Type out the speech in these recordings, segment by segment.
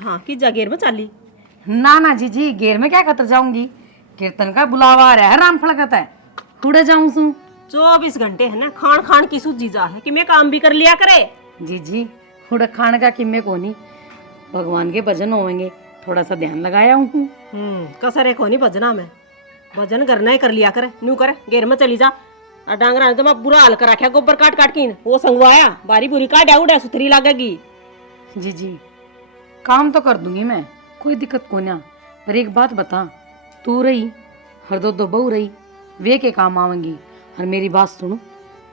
हाँ कि जागेर में चाली। ना ना जी घेर में क्या खतर जाऊंगी। कीर्तन का बुलावा आ रहा है राम फलकत है थोड़े जाऊं सू। 24 घंटे है ना खान खान की सूझी जा है कि मैं काम भी कर लिया करे। जी थोड़ा खाने का किम्मे को नहीं भगवान के भजन होंगे थोड़ा सा ध्यान लगाया हूँ। कसर को नहीं भजना में भजन करना ही कर लिया करे न्यू करे घेर में चली जा। और डांगरा ने तो मैं बुरा हाल करा गोबर काट काट की वो संगवाया बारी बुरी काट उड़ा सुथरी लागेगी। जी काम तो कर दूंगी मैं कोई दिक्कत को ना। पर एक बात बता तू रही हर दो बहू रही वे के काम आवेंगी। और मेरी बात सुनो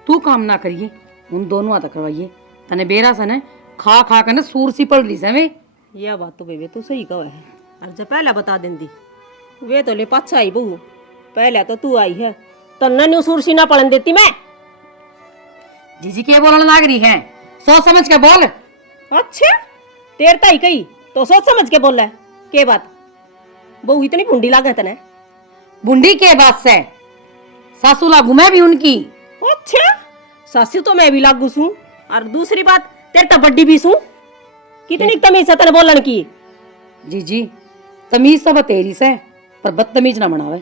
तू काम ना करिए उन दोनों आता करवाइए तने बेरा सन खा खा कर ना सूर सी पड़ ली वे। यह बात तो बेबे तू सही कहा है। और जब पहले बता देंदी वे तो ले पाछा आई बहू पहले तो तू आई है तन्ना न्यू सूरसी ना पड़न देती मैं। जी क्या बोलने लग रही है सोच समझ के बोल। अच्छा तेरता ही कही तो सोच समझ के बोल रहा है के बात बहू इतनी बुंडी लागे तने। बुंडी के बात से सासू लागू मैं भी उनकी। अच्छा सासू तो मैं भी लागू सू और दूसरी बात तेरे तो बड्डी भी सू कितनी तमीज तने बोलन की। जी तमीज सब तेरी से पर बदतमीज ना बनावे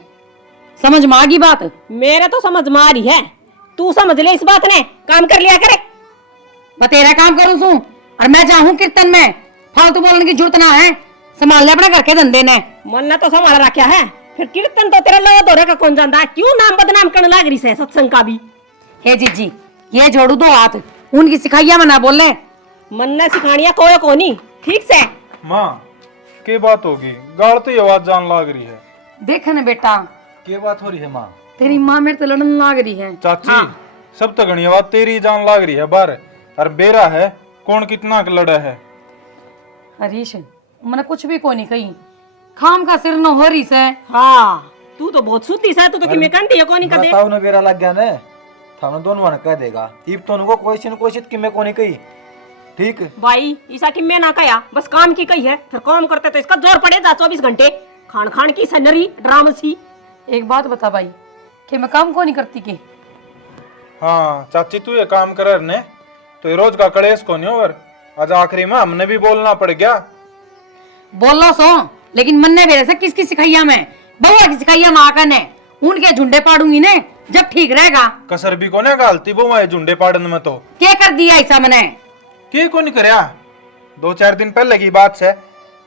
समझ में आ गई बात। मेरे तो समझ में आ रही है तू समझ ले इस बात ने काम कर लिया करे। मैं तेरा काम करूं सू और मैं जाऊं कीर्तन में फालतू बोलने की जरूरत ना है संभाल ले अपने घर के धंधे ने। मन ने तो संभाल रखा है फिर कीर्तन तो तेरे लवा दौरे का कौन जानता है क्यों नाम बदनाम करने लग रही है सत्संग का भी। हे जी ये जोड़ू दो हाथ उनकी सिखाइया में ना बोले। मन ने सिखानिया कोई को नहीं ठीक से। माँ के बात होगी गाड़ तो ये आवाज जान लाग रही है। देख न बेटा के बात हो रही है माँ। तेरी माँ मेरे तो लड़न लाग रही है। चाची हाँ। सब तो घनी बात तेरी जान लाग रही है बार और बेरा है कौन कितना लड़ा है। हरीश मैंने कुछ भी कोई नहीं कही खाम का सिर न हो रही से। हाँ तू तो बहुत सुती है तू तो कि मैं कहती है कोनी कदे बताओ न बेरा लग गया ने थानो दोनों ने कह देगा इब तो उनको कोई कि मैं कोनी कही ठीक भाई ईसा की मैं ना कहा बस काम की कही है फिर काम करते तो इसका जोर पड़े जा 24 घंटे खान खान की सनरी ड्रामा सी। एक बात बता भाई कि मैं काम को नहीं करती के। हाँ चाची तू ये काम कर ने तो ये रोज का कलेश को नहीं और आज आखिरी में हमने भी बोलना पड़ गया। बोलो सो लेकिन मन ने मेरे से किसकी सिखाइया में बउआ की सिखाइया माँ का ने उनके झुंडे पाड़ूंगी ने जब ठीक रहेगा। कसर भी कोने गालती वो मैं झुंडे पाड़न में तो क्या कर दिया ऐसा मैंने के को नहीं करया 2-4 दिन पहले की बात है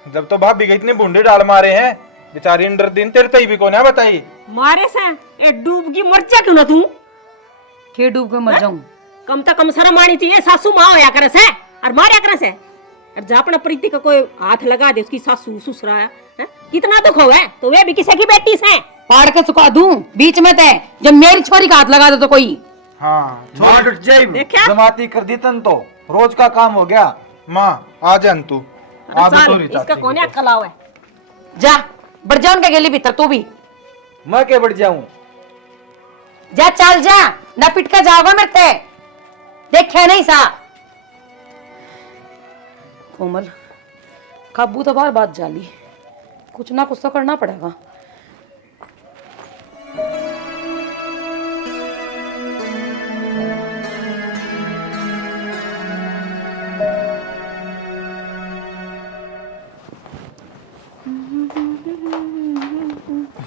जब तो भाभी के इतने बूंदे डाल मारे हैं बेचारी इंडर दिन तेरे तई भी कोने बताई मारे से ए डूब की मर जा क्यों ना तू के डूब के मर जाऊं। कम से कम शर्म आनी चाहिए सासू माँ होया करे से और मारिया करे से और जब अपना प्रीति का कोई हाथ लगा दे उसकी सासू ससुरा है कितना दुख हो है तो वे भी किसी की बेटी से पाड़ के चुका दूं बीच में ते जब मेरी छोरी का हाथ लगा दे तो कोई। हाँ देखा जमाती कर दी तन तो रोज का काम हो गया। माँ आ जान तू आ साल, तो रही इसका चाची कोने अक्कल है जा बढ़ जा उनके गेली भीतर तू भी मैं के बढ़ जाऊं जा चल जा ना पिट के जाओगा मेरे ते देखे नहीं सा। कोमल काबू तो बार बात जाली कुछ ना कुछ तो करना पड़ेगा।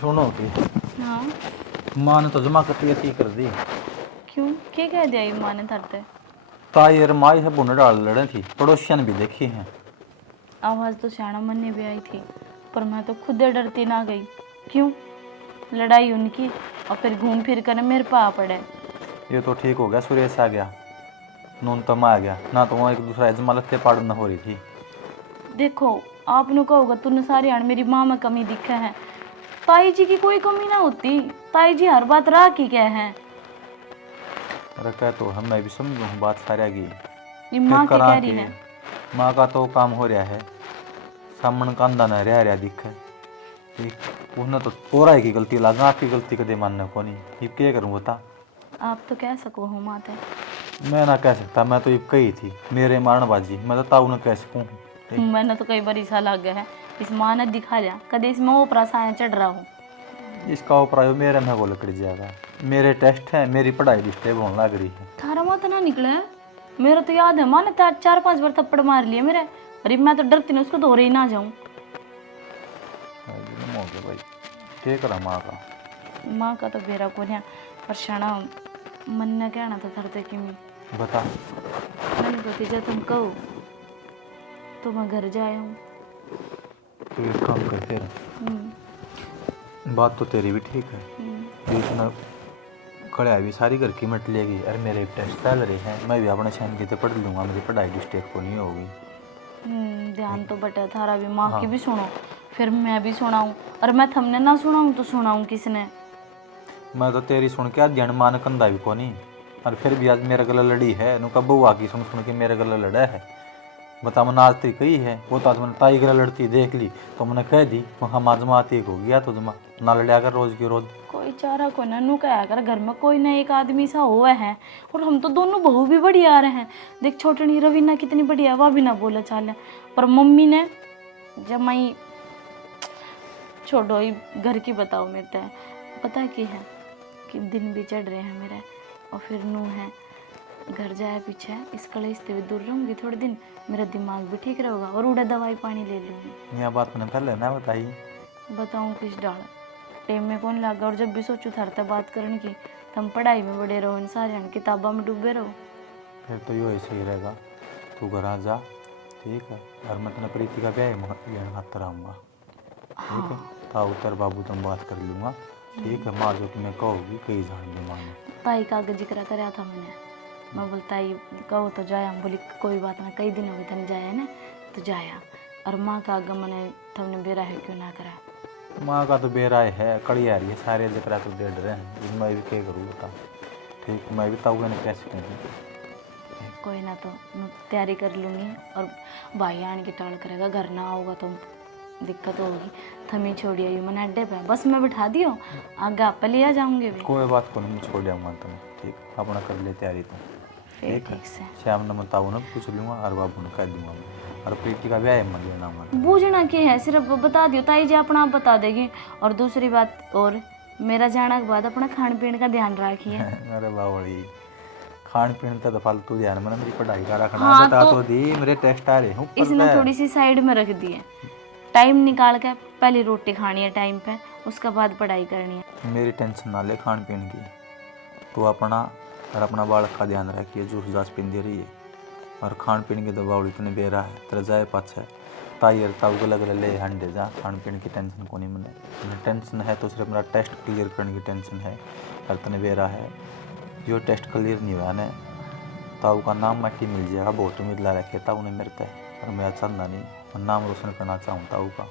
सुनो की हाँ माँ ने तो जमा करती कर दी। क्यों क्या कह दिया ये माँ ने धरते ताई और माई से बुन डाल लड़े थी पड़ोसियन भी देखी हैं। आवाज़ तो श्याणा मन ने भी आई थी पर मैं तो खुद डरती ना गई। क्यों लड़ाई उनकी और फिर घूम फिर कर मेरे पा पड़े। ये तो ठीक हो गया सुरेश आ गया नून तम आ गया ना तो वो एक दूसरा इजमालत के पाड़ न हो रही थी। देखो आपने कहोगा तूने सारी आड़ मेरी माँ में कमी दिखा है ताई जी की कोई कमी ना होती ताई जी हर बात राह की क्या है। अरे कह तो हम मैं भी समझू हूँ बात सारा की ये माँ की कह रही है माँ का तो काम हो रहा है सामन कांदा न रहा दिख उसने तो तोरा की गलती लगा आपकी गलती कदे मानने को नहीं ये क्या करूँ बता। आप तो कह सको हो माते मैं ना कह सकता मैं तो ये कही थी मेरे मारणबाजी मैं तो ताऊ न कह सकूँ। मैंने तो कई बार ऐसा लग गया है इस माँ ने दिखा जा कदे इसमें ओपरा साया चढ़ रहा हूँ इसका उपराय मेरे में को लकड़ी जाएगा मेरे टेस्ट है मेरी पढ़ाई डिस्टर्ब होने लग रही है। थारा माता ना निकले मेरा तो याद है माँ ने 4-5 बार थप्पड़ मार लिए मेरे अरे मैं तो डरती ना उसको धोरे ही ना जाऊं। हो गया भाई, क्या करा माँ का? माँ का तो बेरा को नहीं, पर शाना मन ने कहना था थरते कि मैं बता। मैंने कहा कि जब तुम कहो तो मैं घर जाया हूँ। तो एक काम कर फिर, बात तो तेरी भी ठीक है, बीच में कड़ा भी सारी घर की मट लेगी। अरे मेरे टेस्ट सैलरी है, मैं भी अपने छन की तो पढ़ लूँगा, मेरी पढ़ाई डिस्टेक को नहीं होगी। ध्यान तो बटा थारा भी, माँ की भी सुनो, फिर मैं भी सुनाऊं, और मैं थमने ना सुनाऊं तो सुनाऊं किसने? मैं तो तेरी सुन के आज जन मान कंधा भी को नहीं, और फिर भी आज मेरे गले लड़ी है। नु कब बउआ की सुन सुन के मेरे गले लड़ा है। बता मैंने आज तेरी कही है, वो तो आज मैंने ताई गले लड़ती देख ली तो मैंने कह दी हम आज माती हो गया तो जमा ना लड़ा कर रोज की रोज। कोई चारा को ना नू कहा कर, घर में कोई ना एक आदमी सा हुआ है, और हम तो दोनों बहू भी बढ़िया आ रहे हैं। देख छोटनी रवीना कितनी बढ़िया, वह भी ना बोला चाले, पर मम्मी ने जमाई छोड़ो ही घर की बताओ मेरे है। पता की है कि दिन भी चढ़ रहे हैं मेरे, और फिर नू है घर जाए पीछे इस कलेश से भी दूर रहूँगी थोड़े दिन, मेरा दिमाग भी ठीक रहेगा, और उड़ा दवाई पानी ले लूँगी। यह बात मैंने पहले ना बताई। बताऊँ किस डाल टेम में कौन लगा, और जब भी सोचूँ थरता बात करने की तुम पढ़ाई में बड़े रहो, इन सारे किताबों में डूबे रहो। फिर तो यो ऐसे ही रहेगा, तू घर आ जा, ठीक है, और मैं तेना प्रीति का ब्याह लेने हाथ रहूँगा, ठीक है। ताऊ तेरे बाबू तुम बात कर लूँगा, ठीक है। माँ जो तुम्हें कहोगी कहीं जान दे माँ। ताई का जिक्र कराया था मैंने, मैं बोलता ही कहो तो जाया, बोली कोई बात ना, कई दिन हो गए तन जाया ना तो जाया। और माँ का आगे मैंने तुमने बेरा है क्यों ना करा? माँ का तो बेराय है, कड़ी आ रही है, सारे जिक्र तो दे रहे हैं, मैं भी क्या करूँ बता, ठीक। मैं भी ताऊ ने कैसे कहूँ, कोई ना, तो मैं तैयारी कर लूँगी, और भाई आने की टाल करेगा, घर ना आओगा तो दिक्कत होगी। थमी छोड़ी आई मैंने अड्डे पे, बस मैं बिठा दियो, आगे आप ले आ जाऊँगी भी। कोई बात को नहीं, मैं छोड़ जाऊँगा तुम्हें, ठीक। अपना कर ले तैयारी तुम, ठीक है। से शाम ने मैं ताऊ ने पूछ लूँगा और बाबू ने कह दूँगा, और प्रीति का ब्याह मन लेना हमारा। बूझना क्या है, सिर्फ बता दियो, ताई जी अपना आप बता देगी। और दूसरी बात, और मेरा जाने के बाद अपना खान पीने का ध्यान रखिए। अरे बावड़ी, खान पीन तो फालतू ध्यान में, मेरी पढ़ाई का रखना। हाँ, बता तो दी, मेरे टेस्ट आ रहे हैं ऊपर इसने पे। थोड़ी सी साइड में रख दी है, टाइम निकाल के पहले रोटी खानी है टाइम पे, उसके बाद पढ़ाई करनी है। मेरी टेंशन ना ले खान पीन की, तो अपना और अपना बालक का ध्यान रखिए, जूस जास पींदी रही है, और खान पीन की तो बावड़ी इतने बेरा है तेरा जाए पाछा ताई और ताऊ को लग ले हंडे जा, खान पीन की टेंशन को नहीं मैंने टेंशन है तो सिर्फ मेरा टेस्ट क्लियर करने की टेंशन है, और इतने बेरा है जो टेस्ट क्लियर नहीं हुआ ने ताऊ का नाम मट्टी मिल जाएगा, बहुत उम्मीद ला रखे ताऊ ने मेरे तय, और मैं चंदा नहीं, मैं नाम रोशन करना चाहूँ ताऊ का।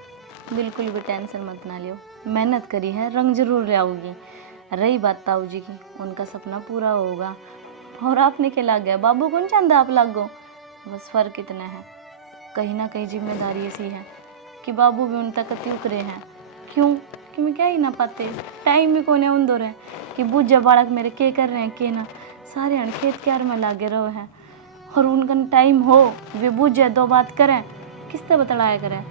बिल्कुल भी टेंशन मत ना लियो, मेहनत करी है, रंग जरूर ले आओगी। रही बात ताऊ जी की, उनका सपना पूरा होगा, और आपने क्या लग गया, बाबू कौन चाहता आप लागो, बस फर्क इतना है, कहीं ना कहीं जिम्मेदारी ऐसी है कि बाबू भी उन तक अति उकरे हैं। क्यों कि मैं क्या ही ना पाते, टाइम भी कोने उन दो रहे कि बुझ जा बालक मेरे के कर रहे हैं के ना, सारे हन खेत क्यार में लागे रहो हैं, और उनका टाइम हो वे बुझ जाए दो बात करें, किससे बतलाया करें,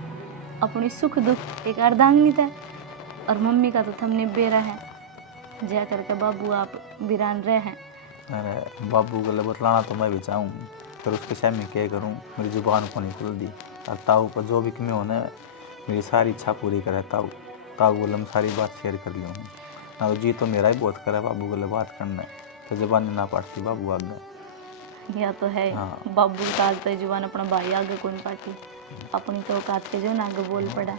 अपनी सुख दुख एक अर्धांगनी था। और मम्मी का तो थमने बेरा है, जा करके बाबू आप वीरान रहे हैं। अरे बाबू को बतलाना तो मैं भी चाहूँ, पर उसके सामने क्या करूँ, मेरी जुबान को नहीं खुल दी, और ताऊ पर जो भी कमी होने मेरी सारी इच्छा पूरी करे ताऊ। ताऊ बोले मैं सारी बात शेयर कर लूँ ना, तो जी तो मेरा ही बहुत करे बाबू को बात करना है, तो जुबान ना पड़ती बाबू आगे। या तो है हाँ। बाबू का आज तो जुबान अपना भाई आगे कौन पार्टी, अपनी तो औकात के जो ना आगे बोल पड़ा।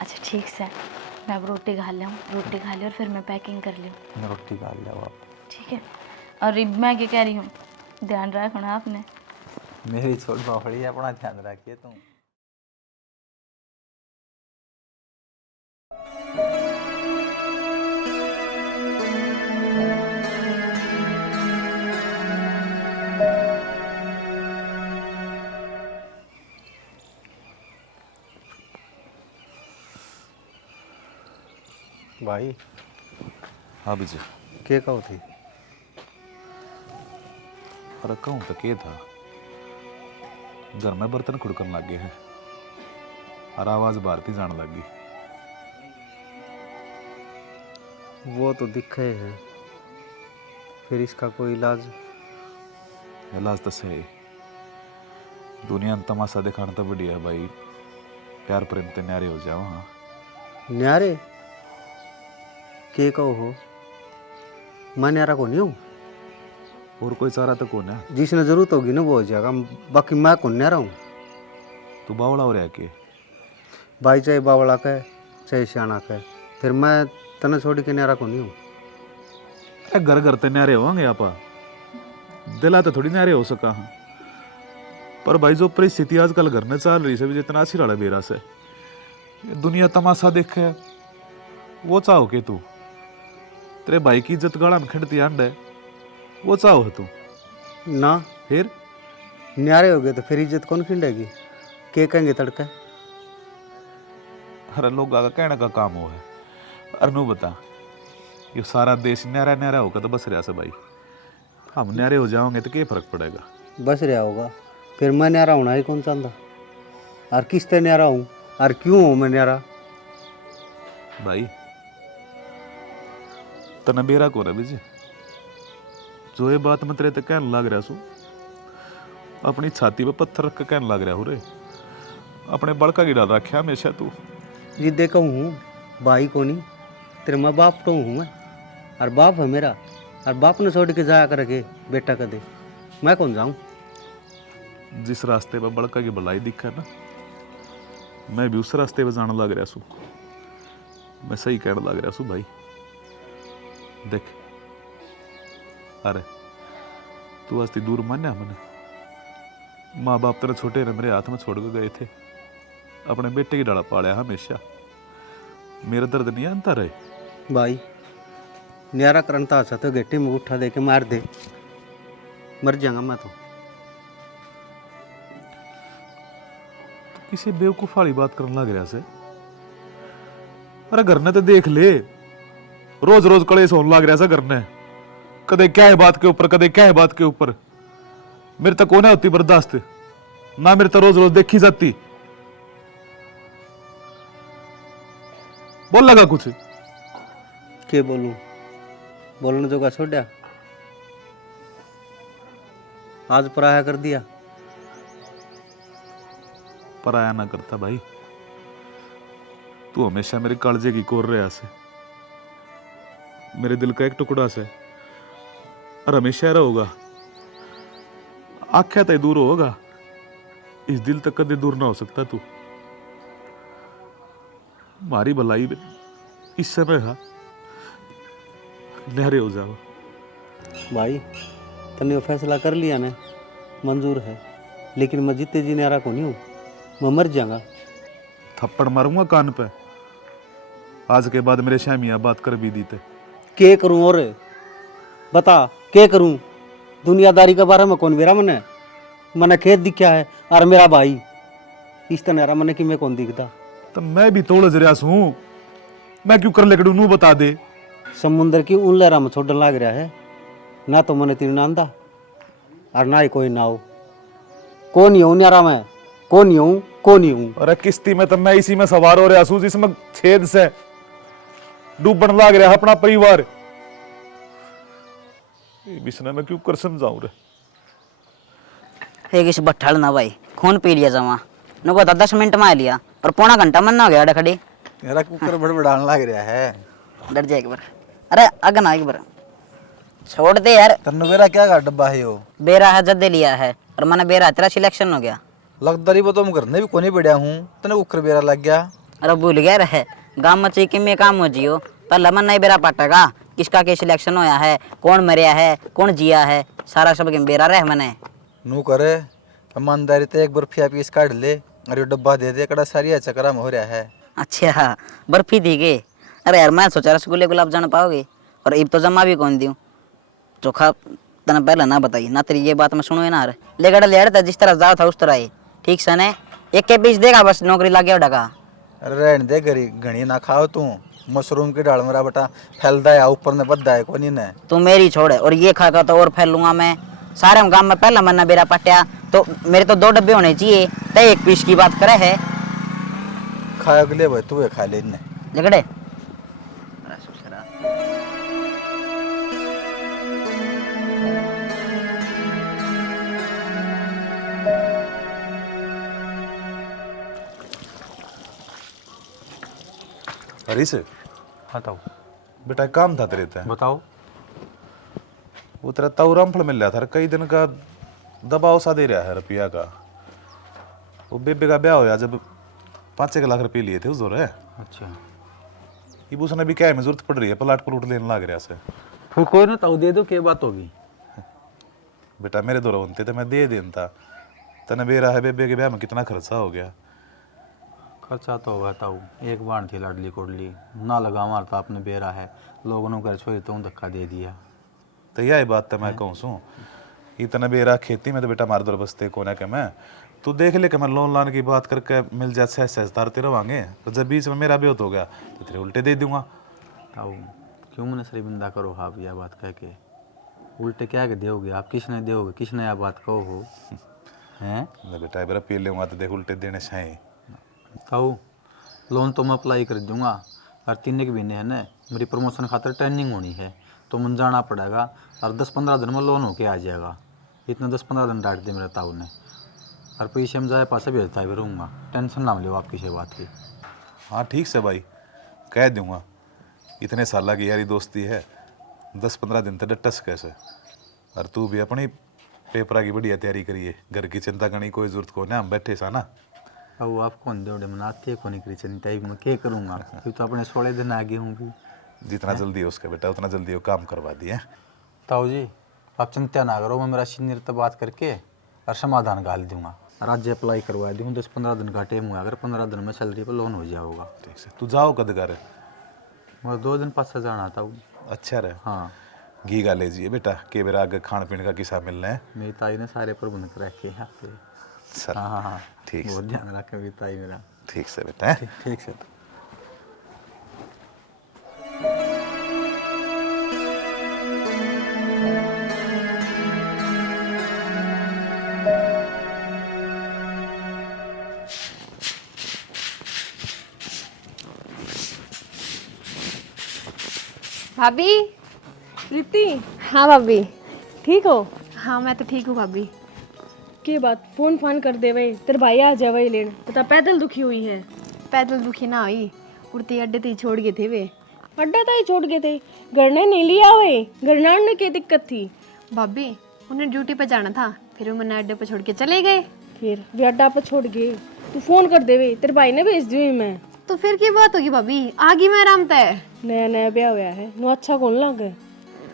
अच्छा ठीक से, मैं अब रोटी खा लिया, रोटी खा ली और फिर मैं पैकिंग कर लूँ। मैं रोटी खा लिया आप, ठीक है। और मैं क्या कह रही हूँ, ध्यान रखना आपने। मेरी छोट बावड़ी अपना ध्यान रखिए तुम। भाई हाँ विजय, के कहो थी? अरे कहूँ तो के था, घर में बर्तन खुड़कन लग गए हैं और आवाज़ भारती जान लग गई। वो तो दिखे है, फिर इसका कोई इलाज? इलाज तो सही, दुनिया में तमाशा दिखाना तो बढ़िया है भाई, प्यार प्रेम ते न्यारे हो जाओ। हाँ न्यारे के कहो हो, मैं न्यारा को नहीं हूँ। और कोई चारा तो कौन है? जिसने जरूरत होगी ना वो हो जाएगा, बाकी मैं कौन न्यारा हूँ। तू बावड़ा हो रहा के? भाई चाहे बावला का चाहे सियाना का, फिर मैं तना छोड़ के न्यारा को नहीं हूँ। घर घर ते न्यारे होंगे आपा, दिला तो थोड़ी न्यारे हो सका। हाँ पर भाई जो परिस्थिति आजकल घर में चल रही है जितना अच्छी रहा बेरा से, दुनिया तमाशा देखे वो चाहो के तू तेरे भाई की इज्जत गाड़ा में खिंडती अंड है, वो चाहो है तू ना। फिर न्यारे हो गए तो फिर इज्जत कौन खिंडेगी, के कहेंगे तड़का। अरे लोग का कहने का काम हो है। अरे नो बता, ये सारा देश न्यारा न्यारा होगा तो बस रहा से भाई, हम न्यारे हो जाओगे तो क्या फर्क पड़ेगा? बस रहा होगा, फिर मैं न्यारा होना ही कौन चाहता, और किस तरह न्यारा हूँ और क्यों हूँ मैं न्यारा। भाई तना बेरा को बीजे जो ये बात मैं तेरे ते कहने लग रहा सू, अपनी छाती पे पत्थर रख के कहने लग रहा हो रे, अपने बड़का की डाल रखा हमेशा तू। जी देखा हूँ भाई को नहीं, तेरे माँ बाप तो हूँ मैं, और बाप है मेरा, और बाप ने छोड़ के जाया करके बेटा कदे मैं कौन जाऊँ। जिस रास्ते पे बड़का की भलाई दिखा ना, मैं भी उस रास्ते पे जाने लग रहा सू। मैं सही कहने लग रहा सू भाई। देख अरे तू आज दूर मान्या मैंने, माँ बाप तेरे छोटे ने मेरे हाथ में छोड़ के गए थे, अपने बेटे की डाला पालिया हमेशा, मेरा दर्द नहीं जानता रहे। भाई न्यारा करता अच्छा तो गेटी में उठा दे के मार दे, मर जाऊंगा मैं तो। किसी बेवकूफ वाली बात करने लग रहा से। अरे घर ने तो देख ले, रोज रोज कलेश होने लग रहा से घर ने, कदे क्या है बात के ऊपर, कदे क्या है बात के ऊपर। मेरे तक कौन है होती बर्दाश्त ना, मेरे तो रोज रोज देखी जाती। बोल लगा कुछ? के बोलूं, बोलने जोगा छोड़ा, आज पराया कर दिया। पराया ना करता भाई, तू हमेशा मेरे कालजे की कोर रहा से, मेरे दिल का एक टुकड़ा से, और हमेशा रहोगा। आख्या तय दूर होगा, इस दिल तक कदे दूर ना हो सकता तू। मारी भलाई इस समय हा नहरे हो जाओ। भाई तने वो फैसला कर लिया ना, मंजूर है, लेकिन मैं जीते जी न्यारा को नहीं हूँ, मैं मर जाऊंगा। थप्पड़ मारूंगा कान पे, आज के बाद मेरे शामिया बात कर भी दी थे। के करूं और बता के करूं, दुनियादारी के बारे में कौन बेरा मने खेत दिखा है, और मेरा भाई इस तरह मने कि मैं कौन दिखता। तो मैं भी तोड़ जरिया हूं, मैं क्यों कर लेकड़ू नू बता दे। समुंदर की उन लहरा में छोड़ने लग रहा है ना, तो मने तीन नांदा और ना ही कोई नाव। कौन ही हूँ न्यारा में, कौन ही हूँ, कौन ही हूँ। अरे किश्ती में तो मैं इसी में सवार हो रहा हूं जिसमें छेद से डूबन लग रहा है अपना परिवार। बिस्ना मैं क्यों कर समझाऊं रे। एक इस बट्ठल ना भाई खून पी लिया जमा नो बता 10 मिनट में आ लिया और पौना घंटा मन ना हो गया खड़ी। मेरा कुकर बड़बड़ाने लग रहा है। डर जाए एक बार, अरे अगन आ एक बार छोड़ दे यार। तन्नू बेरा क्या का डब्बा है यो? बेरा है जद्दे लिया है और मैंने बेरा तेरा सिलेक्शन हो गया। लगदरी वो तो मैं करने भी कोनी बढ़िया हूँ, तने कुकर बेरा लग गया। अरे भूल गया रहे गाँव में चीकी में काम हो जियो पहले मन नहीं बेरा पाटेगा किसका के सिलेक्शन होया है, कौन मरिया है, कौन जिया है, सारा सब के बेरा रहे मैंने। नू करे ईमानदारी तो एक बर्फिया पीस काट ले और ये डब्बा दे दे, कड़ा सारी चक्रा में हो रहा है। अच्छा बर्फी दी गई। अरे यार मैं सोचा रसगुल्ले गुलाब जान पाओगे और अब तो जमा भी कौन दूँ चोखा तना पहले ना बताइए ना तेरी ये बात मैं सुनो ना। ले गड़ा ले था जिस तरह जाओ था उस तरह ही ठीक से ने एक के बीच देगा बस नौकरी लग गया ढका। अरे रहने दे गरी घनी ना खाओ तू, मशरूम की डाल मेरा बेटा फैलदा है ऊपर ने बद्दा है कोनी ने। तू मेरी छोड़ और ये खाकर तो और फैल लूंगा मैं सारे गांव में। पहला मन्ना बेरा पट्या तो मेरे तो 2 डब्बे होने चाहिए तो 1 पीस की बात करे है। खाओ के लिए भाई तू खा ले ने लगड़े हरीश बताओ बेटा एक काम था तेरे ते। बताओ। वो तेरा ताऊ रामफल मिल रहा था, कई दिन का दबाव सा दे रहा है रुपया का। वो बेबे का ब्याह होया जब 5 लाख रुपये लिए थे उस दौर है। अच्छा ये उसने भी क्या है, जरूरत पड़ रही है, प्लाट प्लूट लेने लग रहा से। फिर कोई ना ताऊ दे दो, क्या बात होगी। बेटा मेरे दौर बनते तो मैं दे देता। तने बेरा है बेबे के ब्याह में कितना खर्चा हो गया। खर्चा तो होगा ताऊ, एक बार थी लाडली कोडली ना लगा मार था आपने बेरा है, लोगों ने घर छोड़ी तो धक्का दे दिया। तो यही बात तो मैं कहूँ सू, इतना बेरा खेती में तो बेटा मार दौर बसते कोने के मैं। तू देख ले कि मैं लोन लाने की बात करके मिल जाए सहज तारते रहोगे, तो जब बीच में मेरा ब्योत हो गया तो तेरे उल्टे दे दूंगा। ताऊ क्यों मैंने शर्मिंदा करो आप यह बात कह के, उल्टे क्या के दोगे आप, किसने दोगे, किसने यह बात कहो हो हैं। बेटा बेरा पी लूंगा तो देख उल्टे देने से। ताऊ लोन तो मैं अप्लाई कर दूंगा, और 3 एक महीने है ना मेरी प्रमोशन खातर ट्रेनिंग होनी है, तो मुझे जाना पड़ेगा, और 10-15 दिन में लोन होके आ जाएगा। इतना 10-15 दिन डांट दे मेरे ताऊ ने, और पैसे में जाए पासे भेजता भी रहूँगा, टेंशन ना लो आप किसी बात की। हाँ ठीक से भाई कह दूंगा, इतने साल की यारी दोस्ती है, 10-15 दिन तक डटस कैसे। और तू भी अपनी पेपरा की बढ़िया तैयारी करिए, घर की चिंता करने की कोई जरूरत को ना, हम बैठे सा ना। अब आप कौन दौड़े मनाते को नहीं करी चिंता में क्या करूँगा, फिर तो अपने 16 दिन आगे हूँ भी। जितना जल्दी हो उसका बेटा उतना जल्दी वो काम करवा दिए। ताऊ जी आप चिंता ना करो, मैं मेरा सीनियर से बात करके और समाधान गाल दूंगा, और आज अप्लाई करवा दूँ। 10-15 दिन का टाइम हुआ, अगर 15 दिन में सैलरी पर लोन हो जाओगा। ठीक से तू जाओ कद कर। मैं 2 दिन पास जाना था। अच्छा रहे। हाँ घी गा लीजिए बेटा, के बेरा आगे खाने पीने का किस्सा मिलना है। मेरी ताई ने सारे प्रबंध कर रखे हैं आपके। सर हाँ हाँ हाँ ठीक बहुत ध्यान रखे मेरी ताई मेरा। ठीक से बेटा। ठीक से। भाभी। प्रीति हाँ भाभी। ठीक हो? हाँ मैं तो ठीक हूँ भाभी। के बात फोन फान कर दे वही, तेरे भाई आ जावे लेन, पता पैदल दुखी हुई है। पैदल दुखी ना हुई, उड़ते अड्डे ते ही छोड़ गए थे वे। अड्डा तो ही छोड़ गए थे, घर ने नहीं लिया वे, घर नाड़ ने क्या दिक्कत थी? भाभी उन्हें ड्यूटी पे जाना था, फिर वो मैंने अड्डे पे छोड़ के चले गए। फिर वे अड्डा पर छोड़ गए, तू फोन कर देवे, तेरे भाई ने भेज दी मैं। तो फिर की बात होगी भाभी, आगे मैं आराम तय। नया नया ब्याह हुआ है, नो अच्छा कौन लग गए।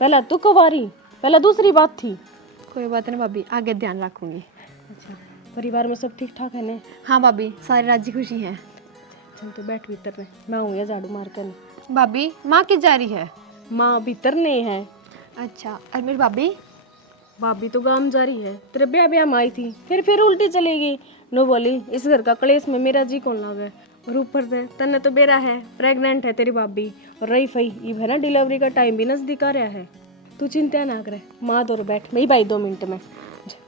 पहला तू कवारी, पहला दूसरी बात थी। कोई बात नहीं भाभी, आगे ध्यान रखूंगी। अच्छा परिवार में सब ठीक ठाक है ना? हाँ भाभी सारी राजी खुशी हैं। चल तो बैठ भीतर में, मैं हूँ या झाड़ू मार कर। भाभी माँ की जा रही है? माँ भीतर नहीं है। अच्छा और मेरी भाभी? भाभी तो गांव जा रही है, तेरे ब्याह ब्याह में आई थी, फिर उल्टी चलेगी। नो बोली इस घर का कलेश में मेरा जी कौन लगे, और ऊपर से तन्ने तो बेरा है, प्रेग्नेंट है तेरी भाभी, और रही फई ये है ना डिलीवरी का टाइम भी नजदीक आ रहा है। तू चिंता ना करे, माँ दौर बैठ, मेरी भाई 2 मिनट में।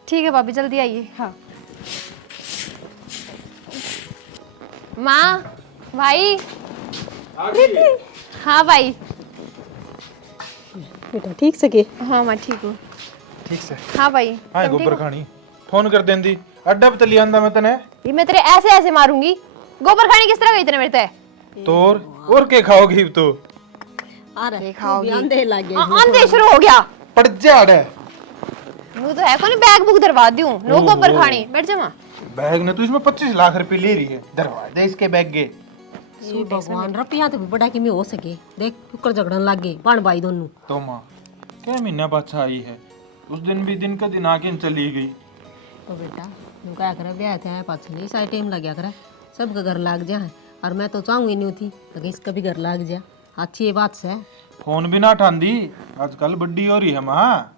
ठीक है भाभी जल्दी आइए। हाँ माँ भाई। हाँ भाई। बेटा ठीक से के? हाँ मैं ठीक हूँ। ठीक से। हाँ भाई। हाँ तुम ठीक गोबर हो? खानी फोन कर देंदी, अड्डा पे तली आंदा मैं तने। ये मैं तेरे ऐसे ऐसे मारूंगी, गोबर खाने किस तरह गई तेरे मेरे ते? तो और के खाओगी तो? अरे खाओगी। अंधे लग गए। अंधे शुरू हो गया। पड़ जा अड़े। वो तो है, कौन बैग बुक दरवा दूं, नो गोबर खानी, बैठ जा मां। बैग ने तो इसमें 25 लाख रुपए ले रही है, दरवा दे इसके बैग के। ये भगवान रुपया तो भी बड़ा कि में हो सके, देख कुकर झगड़न लग गए पान भाई दोनों। तो माँ क्या महीना पाछा आई है, उस दिन भी दिन का दिन आके चली गई। तो बेटा तू क्या करे, ब्याह थे पाछे नहीं सारे टाइम लग गया करे, सबका घर लाग जाए, और मैं तो चाहूंगी नहीं थी तो इसका भी घर लाग जा। अच्छी बात से फोन भी ना उठांदी, आजकल बड्डी हो रही है माँ।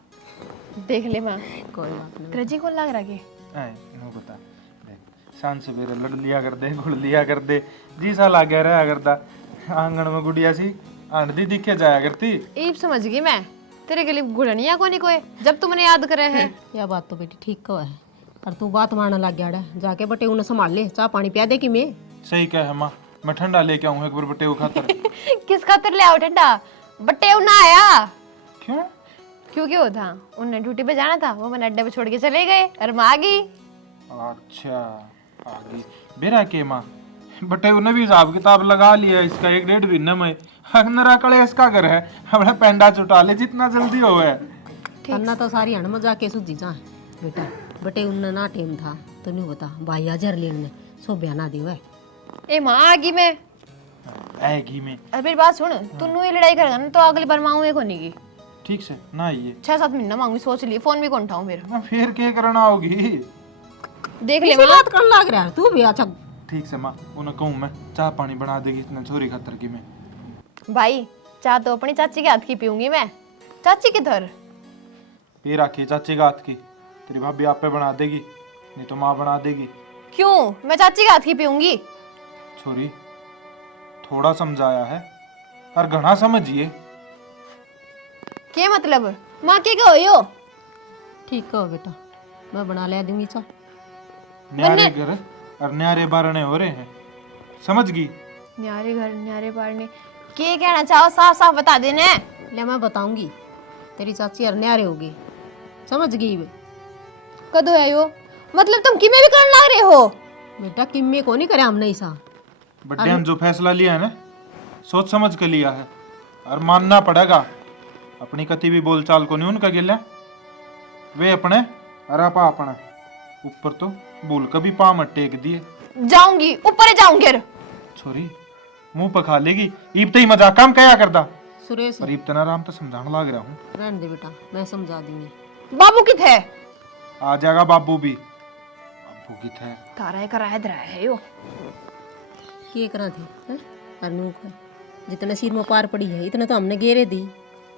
देख ले मां, कोई बात नहीं। तेरे जी को लग रहा के? नो बता देख, शान सवेरे लड़ लिया कर दे, घुड़ लिया कर दे, जी सा लाग गया रहा करता। आंगन में गुड़िया सी आंधी दिखे जाया करती। ईब समझ गई मैं, तेरे के लिए गुड़निया कोनी कोई, जब तुमने याद करे है। यह बात तो बेटी ठीक कहो है, और तू बात मारने लग गया जाके बटे उन्हें संभाल ले, चाह पानी पिया दे कि मैं। सही कह है माँ, मैं ठंडा लेके आऊँ एक बार बटे खातर। किस खातर ले आओ ठंडा? बट्टे ना आया क्यों? क्योंकि वो था, उन्हें ड्यूटी पे जाना था, वो मैंने अड्डे पे छोड़ के चले गए, और माँ आ गई। अच्छा आ गई बेरा के माँ, बटे उन्हें भी हिसाब किताब लगा लिया इसका 1-1.5 महीने में। नरा कलेश का घर है, हमारा पेंडा चुटा ले जितना जल्दी हो है। तन्ना तो सारी हण में जाके सुधी जा बेटा। बटे उन ना टेम था तो नहीं बता भाई हजार लेने सो बयाना दियो है। ए माँ आगी में आएगी में। अरे मेरी बात सुन, तू नु ये लड़ाई करेगा ना तो अगली बार मांगू एक होने की। ठीक से ना ये 6-7 महीना मांगू, सोच लिए फोन भी कौन उठाऊं फिर। ना फिर क्या करना होगी। देख ले इसी माँ, बात करने लग रहा है तू भी। अच्छा ठीक से माँ उन्हें कहूँ मैं चाय पानी बना देगी इतने छोरी खतर की मैं। भाई चाय तो अपनी चाची के हाथ की पीऊंगी मैं। चाची किधर? पी रखी चाची का हाथ की, तेरी भाभी आप पे बना देगी, नहीं तो माँ बना देगी। क्यों? मैं चाची के हाथ की पीऊंगी। छोरी थोड़ा समझाया है और घना समझिए। क्या मतलब? माँ के कहो यो? ठीक कहो बेटा, मैं बना ले दूंगी चा। न्यारे घर और न्यारे बारने हो रहे हैं, समझ गई? न्यारे घर न्यारे बारने के कहना चाहो साफ साफ बता देने। ले मैं बताऊंगी, तेरी चाची अरन्यारे होगी, समझ गई बे। कदो है यो? मतलब तुम किमें भी करने लग रहे हो? बेटा किम्मे को नहीं करे हमने ऐसा। बड्डे ने जो फैसला लिया है ना सोच समझ के लिया है और मानना पड़ेगा। अपनी कति भी बोलचाल को नहीं उनका गिला, वे अपने और आपा अपना। ऊपर तो बोल कभी पाँव मत टेक दिए। जाऊंगी ऊपर जाऊंगी। छोरी मुंह पर खा लेगी, ईब तो ही मजाक काम क्या करदा। सुरेश पर ईब तना राम तो समझाने लग रहा हूँ। रहने दे बेटा, मैं समझा दूंगी। बाबू किथे? आ जाएगा बाबू भी। बाबू की थे तारा कराया धराया है यो। के करा थी हैं? अरनू का जितने सिर में पार पड़ी है इतने तो हमने घेरे दी।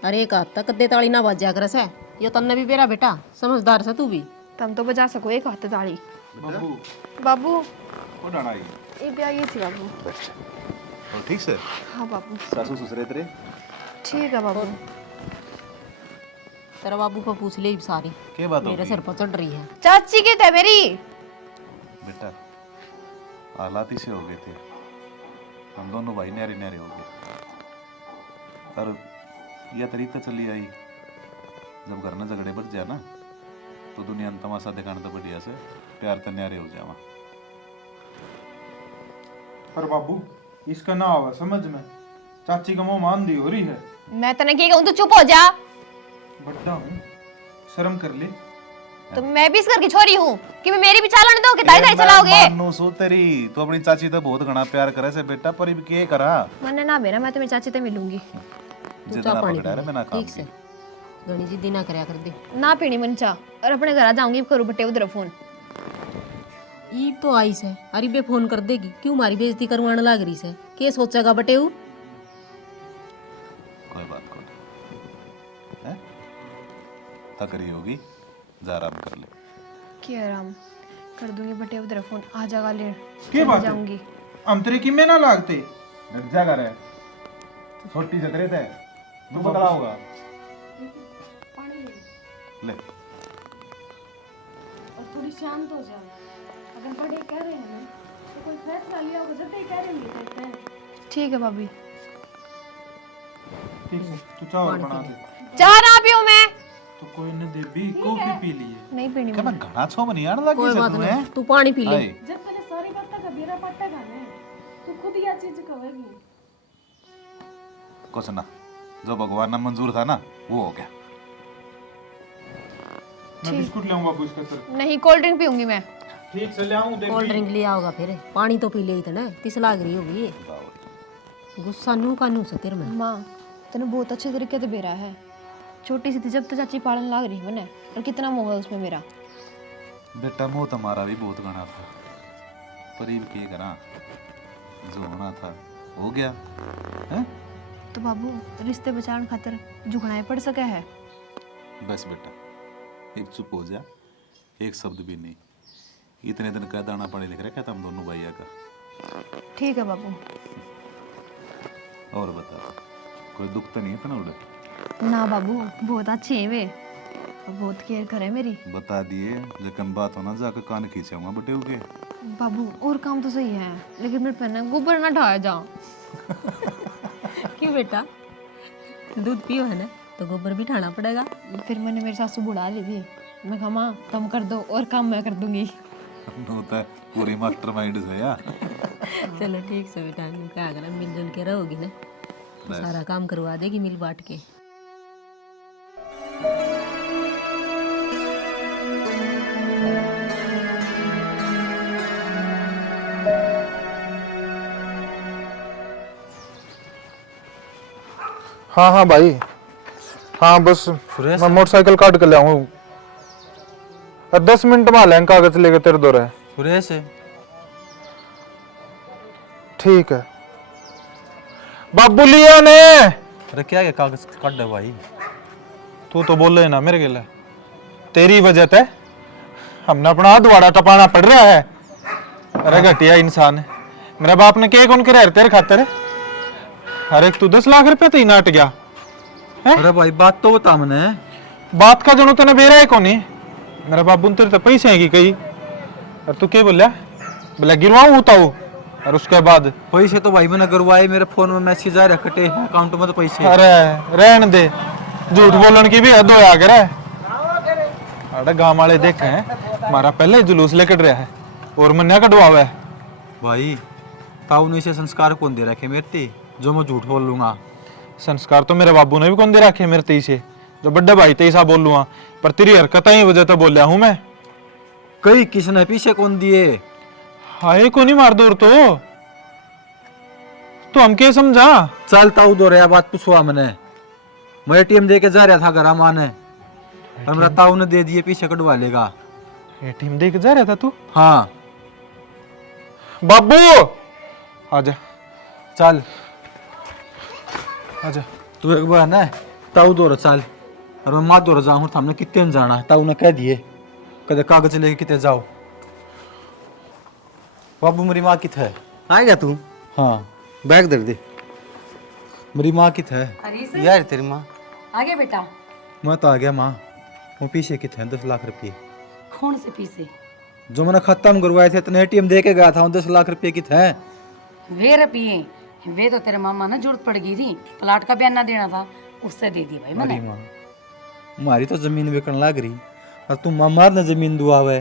अरे एक हाथ तक कद्दे ताली ना बजा कर से यो तन्ने भी बेरा बेटा, समझदार से तू भी। तुम तो बजा सको एक हाथ ताली। बाबू बाबू ओ डाना ये ये भी आई थी बाबू। और ठीक से हाँ बाबू सासू ससुरे तेरे ठीक है बाबू। तेरा बाबू को पूछ ले सारी, क्या बात मेरे होगी सिर पर चढ़ रही है। चाची के थे मेरी। बेटा? हालात ही से हो गए थे, हम दोनों भाई न्यारे न्यारे हो गए। और यह तरीका चली आई, जब घर में झगड़े बढ़ जाए ना तो दुनिया में तमाशा दिखाने तो बढ़िया से प्यार तो न्यारे हो जावा। पर बाबू इसका ना आवा समझ में, चाची का मुंह मान दी हो रही है। मैं तने क्या कहूँ, तू चुप हो जा। बड्डा हूँ, शर्म कर ले। तो मैं भी इस घर की छोरी हूँ कि मैं मेरी भी चालन दो कि ताई ताई चलाओगे। मानो सो तेरी तो अपनी चाची तो बहुत घना प्यार करे से बेटा, पर भी के करा मैंने ना बेना, मैं तो मेरी चाची से मिलूंगी। तू जितना चा पानी पकड़ा रे पी मैं ना ले, काम ठीक से गणी जी दिना करया कर दे। ना पीनी मन चा और अपने घर आ जाऊंगी, करूँ बटे उधर फोन। ईब तो आई से अरे बे फोन कर देगी, क्यों मारी बेइज्जती करवाने लाग रही से? के सोचेगा बटेऊ? कोई बात को है तकरी होगी, जा आराम कर ले। क्या आराम कर दूंगी बटे उधर फोन, आ जाएगा लेन। क्या बात है? जाऊंगी। हम तेरे की में ना लागते। लग जा करे छोटी जतरे थे तू बतला होगा ले। और थोड़ी शांत हो जाओ। अगर बड़े कह रहे हैं ना तो कोई फैसला लिया होगा, जब तक कह रहे हैं कहते हैं। ठीक है भाभी। ठीक है तू चाय और बना दे। चाह ना पियो मैं। तो कोई ने दे भी कॉफी पी ली है। नहीं पीनी क्या मैं घना छो में नहीं आने लगी कोई से बात तुम्हें? नहीं, तू पानी पी ले। हाय, जब तेरे सारी बातें का बेरा पट्टेगा ना तो खुद यह चीज कहेगी। कुछ ना, जो भगवान ने मंजूर था ना वो हो गया। मैं बिस्कुट ले आऊंगा इसका तरफ। नहीं, कोल्ड ड्रिंक पीऊंगी मैं। ठीक से ले आऊं दे। कोल्ड ड्रिंक लिया होगा फिर, पानी तो पी ले इतना किस लाग रही होगी ये? गुस्सा नू का नू से तेरे में। माँ तने बहुत अच्छे तरीके से बेरा है। छोटी सी थी जब तो चाची पालन लाग रही मैंने, और कितना मोह है उसमें मेरा। बेटा मोह तुम्हारा भी बहुत घना था, पर ये क्या करा, जो होना था हो गया है? तो बाबू रिश्ते बचाने खातिर झुकना पड़ सके है। बस बेटा एक चुप हो जा, एक शब्द भी नहीं। इतने दिन का दाना पड़े लिख रहा क्या तुम दोनों भैया का? ठीक है बाबू। और बता, कोई दुख तो नहीं है तना उड़े? ना बाबू बहुत अच्छे हैं वे, और बहुत केयर करे मेरी। बता दिए, जखन बात होना जाकर कान खींचाऊंगा बटे उगे। बाबू और काम तो सही है, लेकिन मेरे पे ना गोबर ना ढाया जा। क्यों बेटा, दूध पियो है ना तो गोबर भी ठाना पड़ेगा। फिर मैंने मेरी सासू बुला ली थी, मैं कहा माँ तुम कर दो और काम मैं कर दूंगी। होता है पूरी मास्टरमाइंड से यार। चलो ठीक से बेटा, क्या करें, मिलजुल के रहोगी ना तो सारा काम करवा देगी मिल बांट के। हाँ हाँ भाई, हाँ बस मैं मोटरसाइकिल काट कर ले आऊँ। 10 मिनट में आ लें, कागज लेके तेरे दो रहे। सुरेश ठीक है बाबू लिया ने। अरे क्या है, कागज काट दे भाई। तू तो बोल रहे ना मेरे गिले, तेरी वजह से हमने अपना द्वारा टपाना पड़ रहा है। अरे घटिया इंसान है, मेरे बाप ने क्या कौन करे तेरे खातिर। अरे तू 10 लाख रुपया तो ही नाट गया है? अरे भाई बात तो बता मने। बात का जनो तेने बेरा है कोनी, मेरा बाबू ने तेरे तो पैसे हैं की कही। और तू क्या बोलिया, बोला गिरवाऊं उताऊ। और उसके बाद पैसे तो भाई मैंने करवाए, मेरे फोन में मैसेज आ रहा कटे अकाउंट में तो पैसे। अरे रहन दे, झूठ बोलन की भी हद होया करे। अरे गांव वाले देखे हैं हमारा पहले ही जुलूस लेकर रहा है और मन्या कटवावे है। भाई ताऊ ने इसे संस्कार कौन दे रखे मेरे, जो मैं झूठ बोल लूंगा। संस्कार तो मेरे बाबू ने भी कौन दे रखे मेरे तेई से, जो बड्डे भाई तेई सा बोल लूंगा। पर तेरी हरकत ही वजह तो बोलिया हूं मैं। कई किसने पीछे कौन दिए। हाय को नहीं मार दो तो हम क्या समझा। चल ताऊ दो रहा बात पूछवा मैंने, मैं एटीएम दे के जा रहा था घर माने, और मेरा ताऊ ने दे दिए, पीछे कटवा लेगा। एटीएम दे के जा रहा था तू? हाँ बाबू आजा, चल आजा। तू एक बार ना ताऊ दो चल, और मैं माँ दो जाऊँ, हमने कितने जाना है। ताऊ ने कह दिए कदे कागज लेके कितने जाओ। बाबू मेरी माँ कित है? आएगा तू? हाँ बैग दे दे। मेरी माँ कित है? यार तेरी माँ आगे बेटा। मैं तो आ गया माँ। वो पीछे कित है 10 लाख रुपये? कौन से पीछे? जो मैंने खत्म करवाए थे, इतने एटीएम दे के गया था, 10 लाख रुपये कित है? वे रुपये वे तो तेरे मामा ना जरूरत पड़ गई थी, प्लाट का बयाना देना था, उससे दे दी भाई मैंने। अरे माँ हमारी तो जमीन बिकन लग रही, और तुम मामा ने जमीन दुआवे।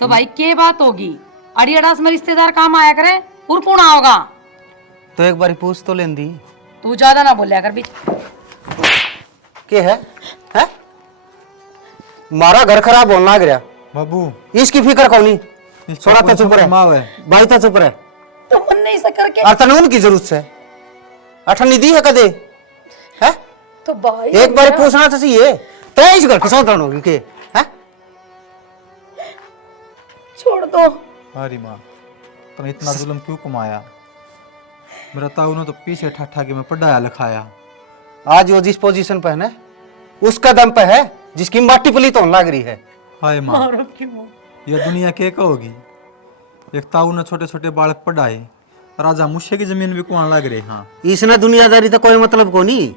तो भाई क्या बात होगी, अड़ी अड़ास में रिश्तेदार काम आया करे, और कौन आओगा? तो एक बार पूछ तो लें दी। तू ज्यादा ना बोलिया कर बीच। के है? मारा घर खराब होने लग रहा बाबू इसकी फिक्र कौनी। थोड़ा तो चुप रहे माँ है भाई, तो चुप रहे। तो मन नहीं से करके और तने उनकी जरूरत है, अठन्नी दी है कदे है? तो भाई एक बार पूछना तो चाहिए। तो इस घर की सौतन होगी के है? छोड़ दो। अरे माँ तुमने इतना जुल्म क्यों कमाया? मेरा ताऊ ने तो पीछे ठा के मैं पढ़ाया लिखाया। आज वो जिस पोजीशन पे है ना, उसका दम पे है जिसकी माटी पलीत होने लग रही है। हाय माँ, ये दुनिया क्या कहोगी? एक ताऊ ने छोटे छोटे बालक पढ़ाए, राजा मुझसे की जमीन भी कुआं लग रही। हाँ इसने दुनियादारी तो कोई मतलब को नहीं,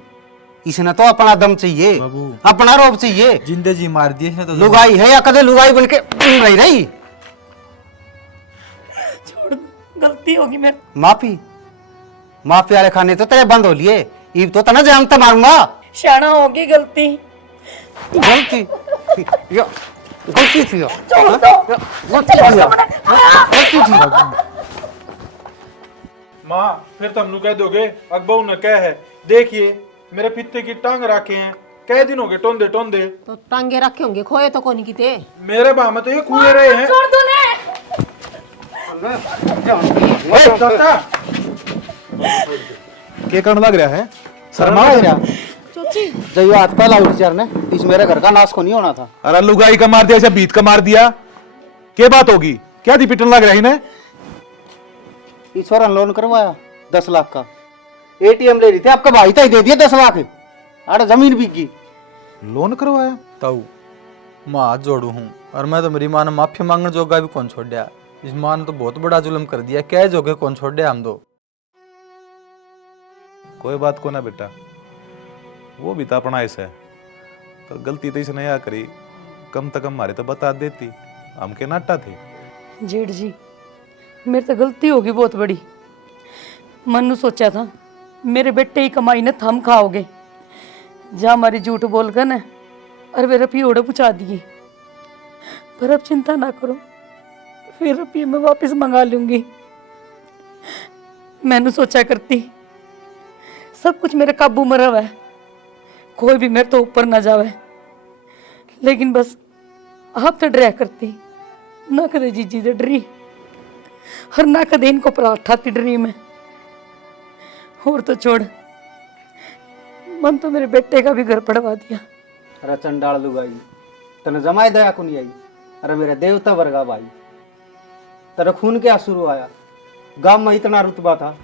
इसने तो अपना दम चाहिए, बाबू अपना रोब चाहिए। जिंदे जी मार दिए इसने तो। लुगाई है या कदे लुगाई बन के रही रही। छोड़, गलती होगी मेरी। माफी माफी वाले खाने तो तेरे बंद हो लिए, ईब तो तना जानता मारूंगा। शाना होगी गलती। गलती यो, गलती थी यो। छोड़ दो। गलती थी यो। गलती थी। माँ फिर तुम कह दोगे अकबू ने कह है, देखिए मेरे फित्ते की टांग रखे हैं, कई दिन हो गए टोंदे टोंदे। तो टांगे रखे होंगे, खोए तो कोनी किते। मेरे बाह में तो ये कुए रहे हैं। छोड़ दो ने। क्या करने लग रहा है? शर्मा लग रहा जब ये हाथ पहला उठचार ने इस मेरे घर का नाश को नहीं होना था। अरे लुगाई का मार दिया, ऐसे बीत का मार दिया, क्या बात होगी? क्या थी पिटन लग रहा है इन्हें? ईश्वर लोन करवाया 10 लाख का, एटीएम ले रही थी, आपका भाई तो ही दे दिया 10 लाख। अरे जमीन बिक गई। लोन करवाया? ताऊ माँ हाथ जोड़ू हूँ, और मैं तो मेरी माँ ने माफी मांगने जोगा भी कौन छोड़ दिया। इस माँ ने तो बहुत बड़ा जुल्म कर दिया, क्या जोगे कौन छोड़ दिया हम दो। कोई बात को ना बेटा, वो भी तो अपना ऐसा है, तो गलती तो इसने या करी, कम से कम मारे तो बता देती, हम के नाटा थे। जेठ जी मेरी तो गलती होगी बहुत बड़ी। मनु सोचा था मेरे बेटे की कमाई ने थम खाओगे, जा हमारी झूठ बोलकर न और वे रफी ओढ़े पुछा दिए। पर अब चिंता ना करो, फिर रुपये मैं वापस मंगा लूंगी। मैंने सोचा करती सब कुछ मेरे काबू में रहे, कोई भी मेरे तो ऊपर ना जावे, लेकिन बस आप तो डरा करती ना, कदे जीजी से डरी और ना कदे इनको पराठा ती डरी मैं। और तो छोड़, मन तो मेरे बेटे का भी घर पड़वा दिया। अरे चंडाल लुगाई, तने जमाए दया को नहीं आई। अरे मेरे देवता वर्गा भाई, तेरे खून क्या शुरू आया? गांव में इतना रुतबा था,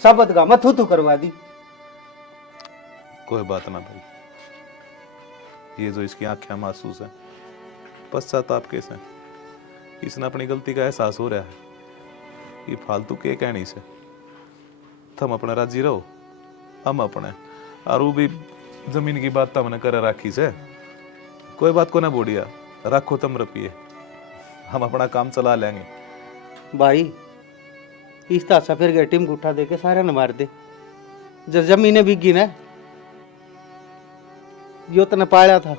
सबद गांव में थू करवा दी। कोई बात ना भाई, ये जो इसकी आंखें महसूस है पश्चाताप कैसे, इसने अपनी गलती का एहसास हो रहा है। ये फालतू के कहनी से तुम अपने राजी रहो, हम अपने, और वो भी जमीन की बात तुमने कर राखी से। कोई बात को ना बोलिया, रखो तुम रुपये, हम अपना काम चला लेंगे। भाई इस तासा फिर गए टीम उठा दे के सारे न मार दे। जब जमीनें बिकी ना, यो तने पाया था,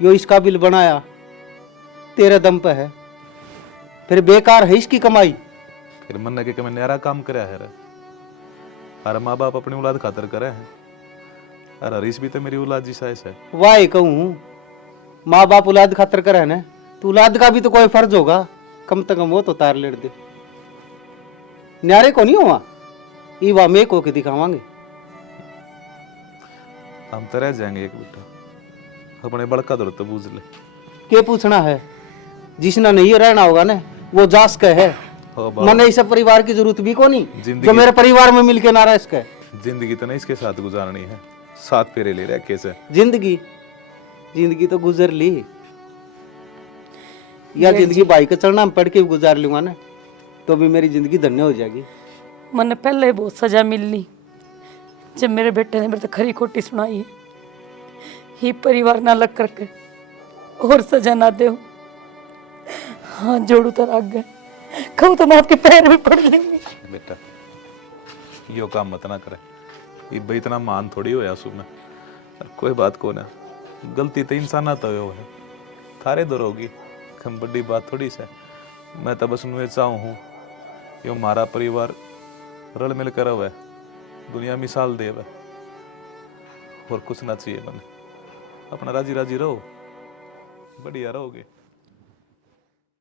यो इस काबिल बनाया, तेरे दम पे है, फिर बेकार है इसकी कमाई। फिर मन के मैंने यारा काम कराया है रे। अरे माँ बाप अपनी औलाद खातर करे हैं, अरे हरीश भी तो मेरी औलाद जी साइस है। वाह कहूँ, माँ बाप औलाद खातर करे ना, तो औलाद का भी तो कोई फर्ज होगा, कम से कम वो तो तार लेट दे। न्यारे को नहीं हुआ, ये वाह मैं को के दिखावांगे। हम तो रह जाएंगे एक बेटा, अपने बड़का दर तो बूझ ले। के पूछना है, जिसना नहीं रहना होगा ना वो जास का है। हो बाबा, मैंने इस परिवार की जरूरत भी को नहीं, जिंदगी- जो मेरे परिवार में मिलके ना रहा इसका। जिंदगी तो नहीं इसके साथ गुजारनी है, साथ फेरे ले रहा कैसे। जिंदगी तो गुजर ली, या जिंदगी भाई के चरणा में पढ़ के गुजार लूंगा ना, तो भी मेरी जिंदगी धन्य हो जाएगी। मैंने पहले बहुत सजा मिलनी, जब मेरे बेटे ने मेरे तो खरी खोटी सुनाई है। ये परिवार ना लग करके और सजा ना दे। हाँ जोड़ू तो राग गए, कहूँ तो मैं आपके पैर में पड़ लेंगे। बेटा यो काम मत ना करे, ये भाई इतना मान थोड़ी होया सुन। कोई बात को ना, गलती तो इंसान तो है, थारे दर होगी, कम बड़ी बात थोड़ी सा। मैं तो बस नुए चाहूँ हूँ यो हमारा परिवार रल मिल कर हुआ, दुनिया मिसाल दे, और कुछ ना चाहिए मैंने। अपना राजी राजी रहो, बढ़िया रहोगे।